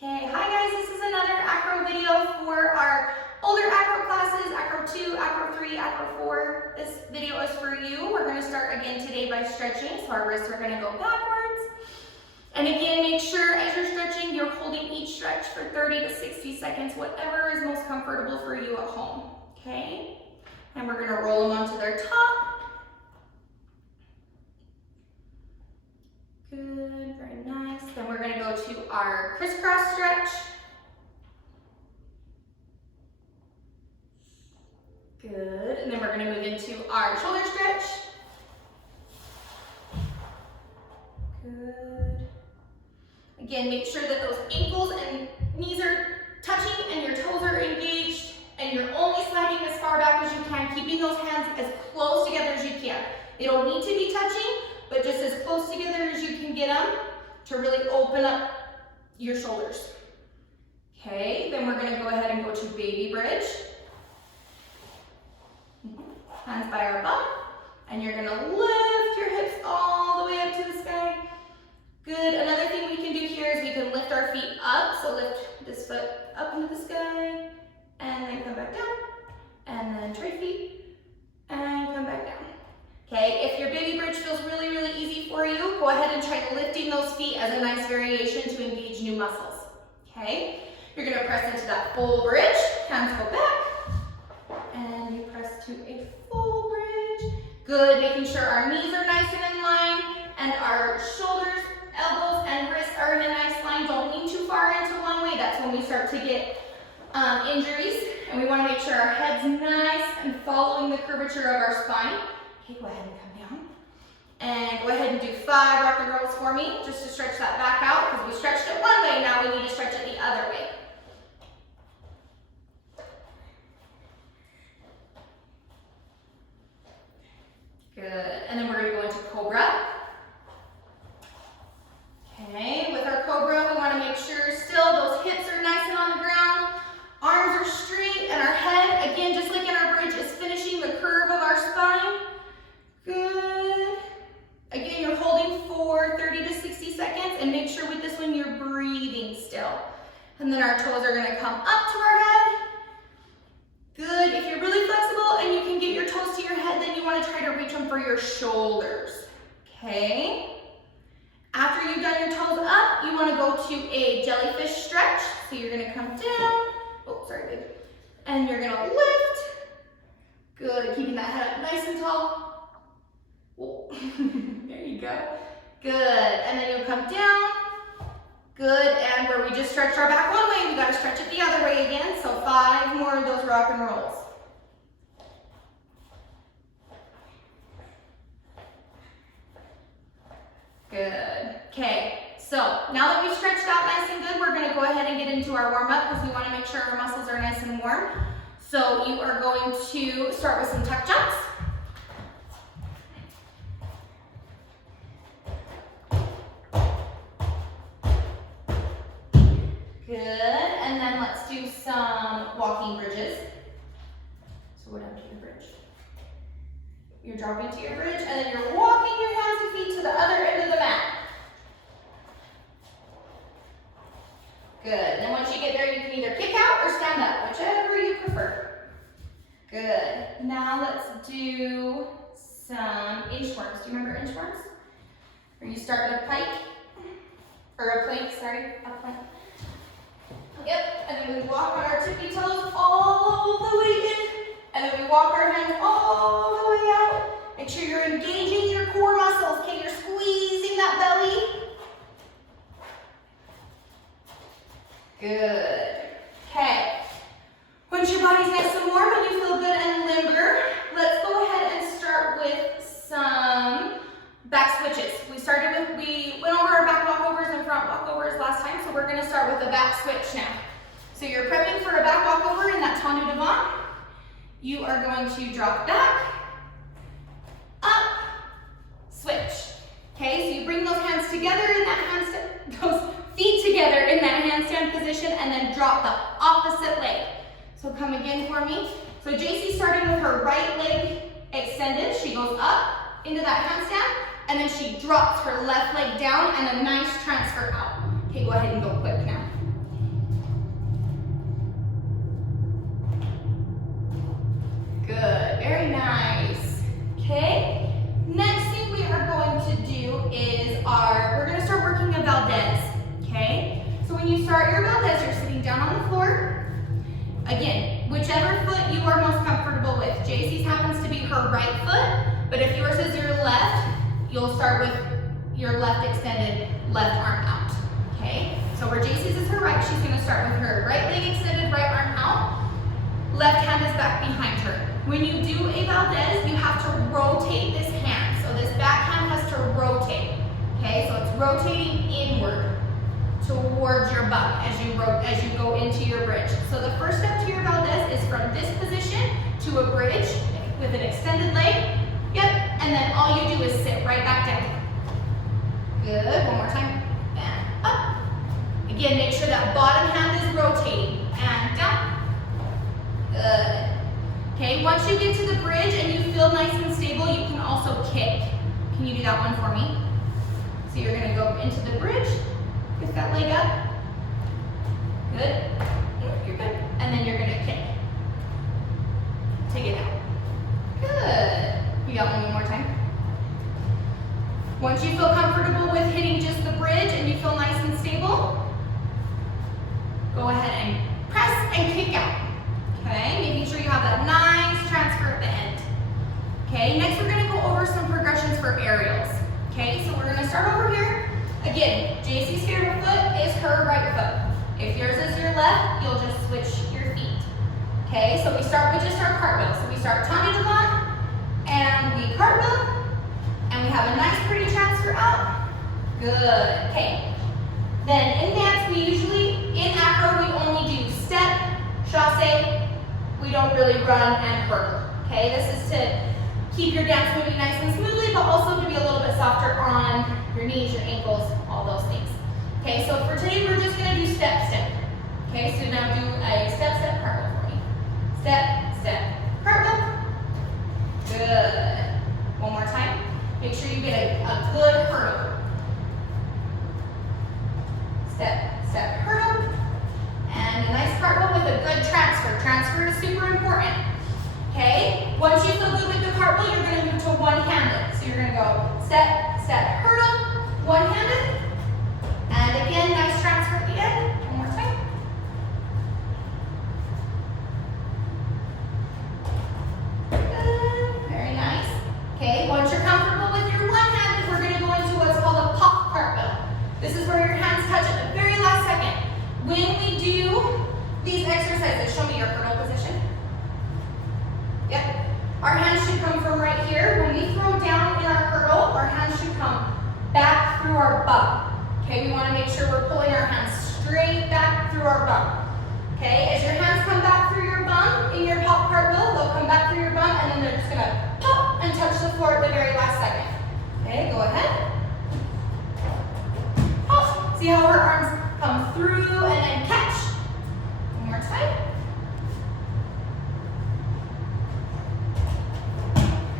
Okay, hi guys, this is another acro video for our older acro classes, acro 2, acro 3, acro 4. This video is for you. We're going to start again today by stretching, so our wrists are going to go backwards. And again, make sure as you're stretching, you're holding each stretch for 30 to 60 seconds, whatever is most comfortable for you at home, okay? And we're going to roll them onto their top. Good, very nice. Then we're going to go to our crisscross stretch. Good, and then we're going to move into our shoulder stretch. Good. Again, make sure that those ankles and knees are touching and your toes are engaged and you're only sliding as far back as you can, keeping those hands as close together as you can. They don't need to be touching, but just as close together as you can get them to really open up your shoulders. Okay, then we're going to go ahead and go to baby bridge. Hands by our bum, and you're going to lift your hips all the way up to the sky. Good. Another thing we can do here is we can lift our feet up. So lift this foot up into the sky, and then come back down, and then trade feet, and come back down. Okay, if your baby bridge feels really, really easy for you, go ahead and try lifting those feet as a nice variation to engage new muscles. Okay, you're going to press into that full bridge, hands go back, and you press to a full bridge. Good, making sure our knees are nice and in line, and our shoulders, elbows, and wrists are in a nice line. Don't lean too far into one way. That's when we start to get injuries, and we want to make sure our head's nice and following the curvature of our spine. Okay, go ahead and come down. And go ahead and do 5 rock and rolls for me, just to stretch that back out, because we stretched it one way, now we need to stretch it the other way. Good, and then we're going to go into cobra. Okay, with our cobra, we want to make sure still those hips are nice and on the ground, arms are straight, and our head, again, just like in our bridge, is finishing the curve of our spine. Good. Again, you're holding for 30 to 60 seconds, and make sure with this one you're breathing still. And then our toes are going to come up to our head. Good. If you're really flexible and you can get your toes to your head, then you want to try to reach them for your shoulders. Okay. After you've done your toes up, you want to go to a jellyfish stretch. So you're going to come down. Oh, sorry, babe. And you're going to lift. Good. Keeping that head up nice and tall. Oh. There you go. Good. And then you'll come down. Good. And where we just stretched our back one way, we got to stretch it the other way again. So 5 more of those rock and rolls. Good. Okay. So now that we've stretched out nice and good, we're going to go ahead and get into our warm-up because we want to make sure our muscles are nice and warm. So you are going to start with some tuck jumps. Good, and then let's do some walking bridges. So go down to your bridge. You're dropping to your bridge, and then you're walking your hands and feet to the other end of the mat. Good, then once you get there, you can either kick out or stand up, whichever you prefer. Good, now let's do some inchworms. Do you remember inchworms? Or you start in a pike, or a plank, sorry, a plank. Yep, and then we walk on our tippy toes all the way in, and then we walk our hands all the way out. Make sure you're engaging your core muscles, okay? You're squeezing that belly. Good. Okay. Once your body's nice and warm and you feel good and limber, let's go ahead and start with some back switches. We went over our back walkovers and front walkovers last time, so we're going to start with a back switch now. So you're prepping for a back walkover in that tendu devant. You are going to drop back, up, switch. Okay, so you bring those hands together in that handstand, those feet together in that handstand position, and then drop the opposite leg. So come again for me. So JC's starting with her right leg extended. She goes up into that handstand, and then she drops her left leg down and a nice transfer out. Okay, go ahead and go quick now. her right foot, but if yours is your left, you'll start with your left extended, left arm out, okay? So where JC's is her right, she's gonna start with her right leg extended, right arm out. Left hand is back behind her. When you do a Valdez, you have to rotate this hand. So this back hand has to rotate, okay? So it's rotating inward towards your bum as you go into your bridge. So the first step to your Valdez is from this position to a bridge with an extended leg. Yep, and then all you do is sit right back down. Good, one more time, and up. Again, make sure that bottom hand is rotating, and down. Good. Okay, once you get to the bridge and you feel nice and stable, you can also kick. Can you do that one for me? So you're gonna go into the bridge, lift that leg up. Good, you're good. And then you're gonna kick. Take it out. Good. You got one more time. Once you feel comfortable with hitting just the bridge and you feel nice and stable, go ahead and press and kick out. Okay, making sure you have that nice transfer at the end. Okay, next we're gonna go over some progressions for aerials. Okay, so we're gonna start over here. Again, JC's favorite foot is her right foot. If yours is your left, you'll just switch your feet. Okay, so we start with just our cartwheel. So we start tummy to bum, and we cartwheel, and we have a nice pretty transfer out. Good, okay. Then in dance, we usually, in acro, we only do step, chasse. We don't really run and hurdle, okay? This is to keep your dance moving nice and smoothly, but also to be a little bit softer on your knees, your ankles, all those things. Okay, so for today, we're just gonna do step, step. Okay, so now do a step, step, cartwheel for me. Step, step, cartwheel. Good. One more time. Make sure you get a good hurdle. Step, step, hurdle. And a nice cartwheel with a good transfer. Transfer is super important. Okay? Once you feel good with the cartwheel, you're going to move to one-handed. So you're going to go step, step, hurdle, one-handed. And again, nice transfer at the end. One more time. Good. Very nice. Okay, once you're comfortable with your one-handed, we're going to go into what's called a pop cartwheel. This is where your hands touch at the very last second. When we do these exercises, show me your hurdle position. Yep. Our hands should come from right here. When we throw down in our hurdle, our hands should come back through our bum. Okay, we want to make sure we're pulling our hands straight back through our bum. Okay, as your hands come back through your bum in your pop cartwheel, they'll come back through your bum and then they're just going to pop and touch the floor at the very last second. Okay, go ahead. Pop. See how her arms come through and then catch. One more time.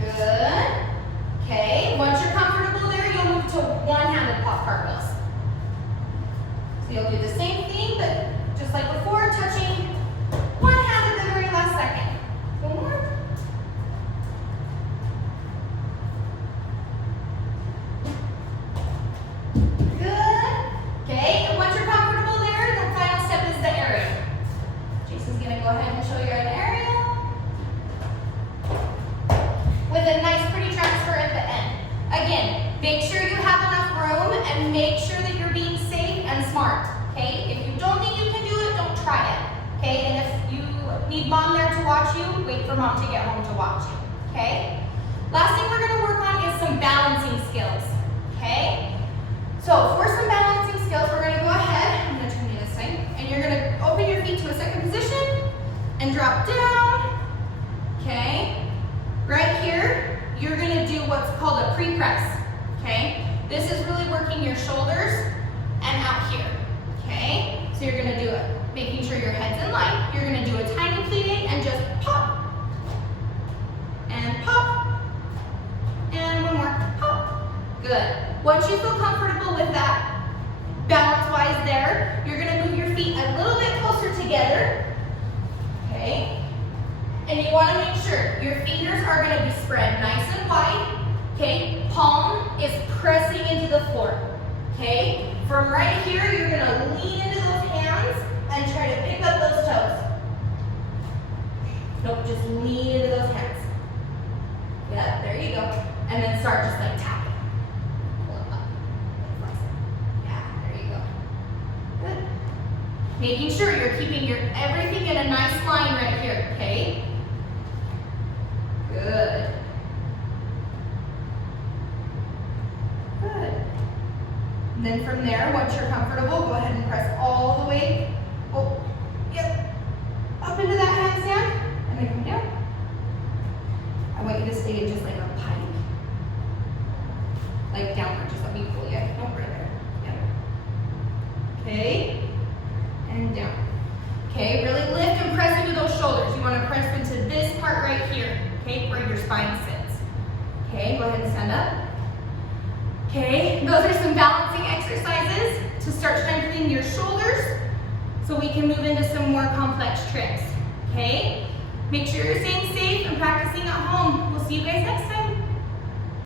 Good. Okay, once you're comfortable there, you'll move to one-handed pop cartwheels. So you'll do the same thing, but just like before, touching one hand at the very last second. One more. Good. Okay, and once you're comfortable there, the final step is the aerial. Jason's gonna go ahead and show you an aerial with a nice pretty transfer at the end. Again, make sure you have enough room and make sure that you're being safe and smart. Okay, if you don't think you can do it, don't try it. Okay, and if you need mom there to watch you, wait for mom to get home to watch you. Okay, last thing we're going to work on is some balancing skills. Okay, so for some balancing skills, we're going to go ahead. I'm going to turn you this way, and you're going to open your feet to a second position and drop down. Okay, right here, you're going to do what's called a pre-press. Okay, this is really working your shoulders and out here. Okay, so you're gonna do it, making sure your head's in line. You're gonna do a tiny plie and just pop, and pop, and one more, pop. Good. Once you feel comfortable with that balance-wise there, you're gonna move your feet a little bit closer together. Okay, and you wanna make sure your fingers are gonna be spread nice and wide. Okay, palm is pressing into the floor. Okay, from right here, you're gonna lean into those hands and try to pick up those toes. Nope, just lean into those hands. Yep, there you go. And then start just like tapping. Pull it up. Flex it. Yeah, there you go. Good. Making sure you're keeping your everything in a nice line right here, okay? Good. Good. And then from there, once you're comfortable, go ahead and press all the way. Oh, yep. Up into that handstand, and then come down. I want you to stay in just like a pike. Like downward, just let me pull you. Don't right there. Yep. Okay. And down. Okay, really lift and press into those shoulders. You want to press into this part right here, okay, where your spine sits. Okay, go ahead and stand up. Okay, those are some balancing exercises to start strengthening your shoulders so we can move into some more complex tricks. Okay, make sure you're staying safe and practicing at home. We'll see you guys next time.